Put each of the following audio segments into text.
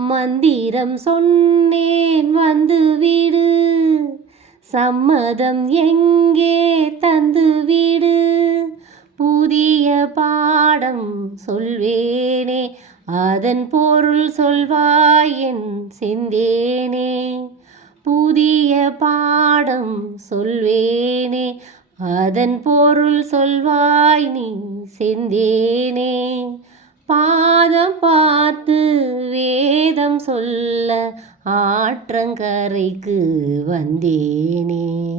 மந்திரம் சொன்னேன் வந்து வீடு. சம்மதம் எங்கே? தந்து வீடு. புதிய பாடம் சொல்வேனே. அதன் பொருள் சொல்வாயின் சிந்தேனே. புதிய பாடம் சொல்வேனே. அதன் பொருள் சொல்வாய் நீ செந்தேனே. பாதம் பார்த்து வேதம் சொல்ல ஆற்றங்கரைக்கு வந்தேனே.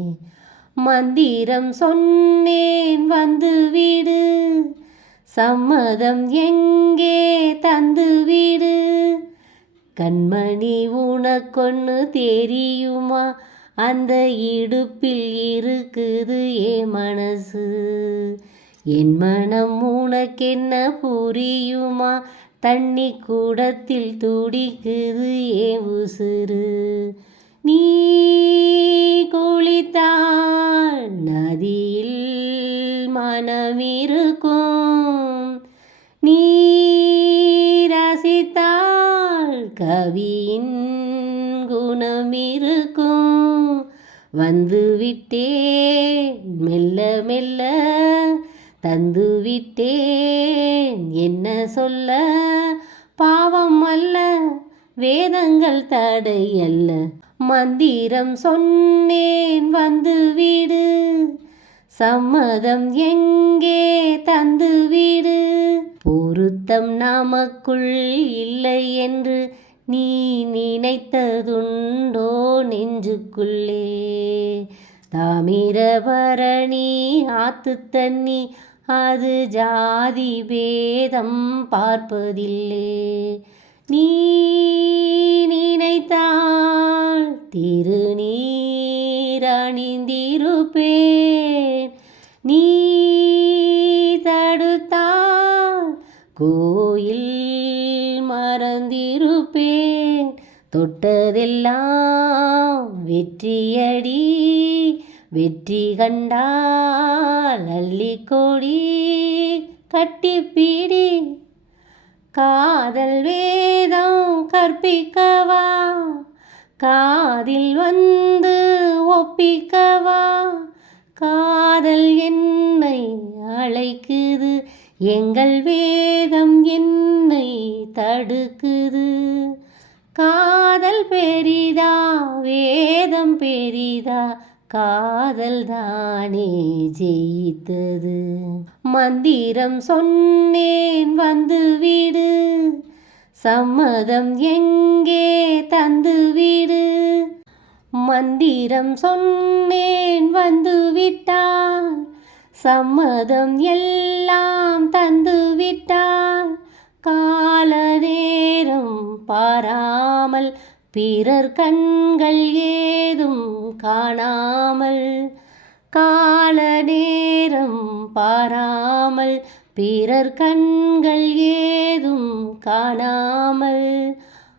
மந்திரம் சொன்னேன் வந்து வீடு. சம்மதம் எங்கே தந்து வீடு. கண்மணி உனக்கொன்னு தெரியுமா? அந்த இடுப்பில் இருக்குது ஏ மனசு? என் மனம் உனக்கென்ன புரியுமா? தண்ணி கூடத்தில் துடிக்குது ஏ உசுறு. நீ குளித்தால் நதியில் மனமிருக்கும். நீ ரசித்தால் கவியின் குணமிருக்கும். வந்துவிட்டே மெல்ல மெல்ல தந்துவிட்டேன். என்ன சொல்ல? பாவம் அல்ல வேதங்கள் தடை அல்ல. மந்திரம் சொன்னேன் வந்து வீடு சம்மதம் எங்கே? தந்து வீடு பொருத்தம் நமக்குள் இல்லை என்று நீ நினைத்ததுண்டோ நெஞ்சுக்குள்ளே? தாமிரபரணி ஆத்து தண்ணி அது ஜாதி பேதம் பார்ப்பதில்லே. நீ நினைத்தால் திருநீரணிந்திருப்பேன் நீ தடுத்தால் கோயில் மறந்திருப்பேன். தொட்டதெல்லாம் வெற்றியடி வெற்றி கண்டால் அள்ளிக்கோடி கட்டிப்பிடி. காதல் வேதம் கற்பிக்கவா? காதில் வந்து ஒப்பிக்கவா? காதல் என்னை அழைக்குது? எங்கள் வேதம் என்னை தடுக்குது? காதல் பெரிதா? வேதம் பெரிதா? காதல் தானே ஜெயித்தது. மந்திரம் சொன்னேன் வந்து விடு சம்மதம் எங்கே தந்து விடு மந்திரம் சொன்னேன் வந்து விட்டான் சம்மதம் எல்லாம் தந்து விட்டான் கால நேரம் பாராமல் பிறர் கண்கள் ஏதும் காணாமல் கால நேரம் பாராமல் பிறர் கண்கள் ஏதும் காணாமல்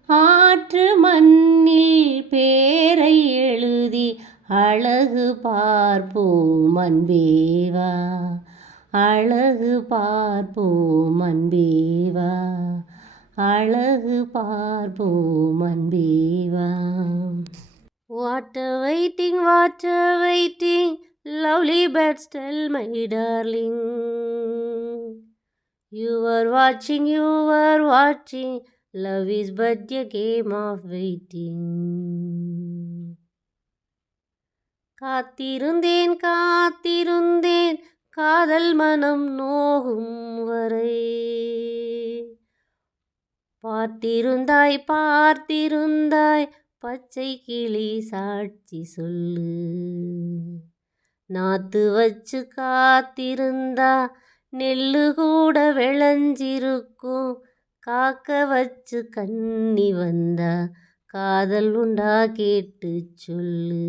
ஆற்று மண்ணில் பேரை எழுதி அழகு பார்ப்போம் அன்பேவா அழகு பார்ப்போம் அன்பேவா அழகு பார்ப்போம் அன்பேவா. What waiting what waiting lovely birds tell my darling you are வாட்சிங் யூ ஆர் வாட்சிங் love is but a game of waiting காத்திருந்தேன் காத்திருந்தேன் காதல் மனம் நோகும் வரை. பார்த்திருந்தாய் பார்த்திருந்தாய் பச்சை கிளி சாட்சி சொல்லு. நாத்து வச்சு காத்திருந்தா நெல்லு கூட விளைஞ்சிருக்கும். காக்க வச்சு கண்ணி வந்தா காதல் உண்டா கேட்டு சொல்லு.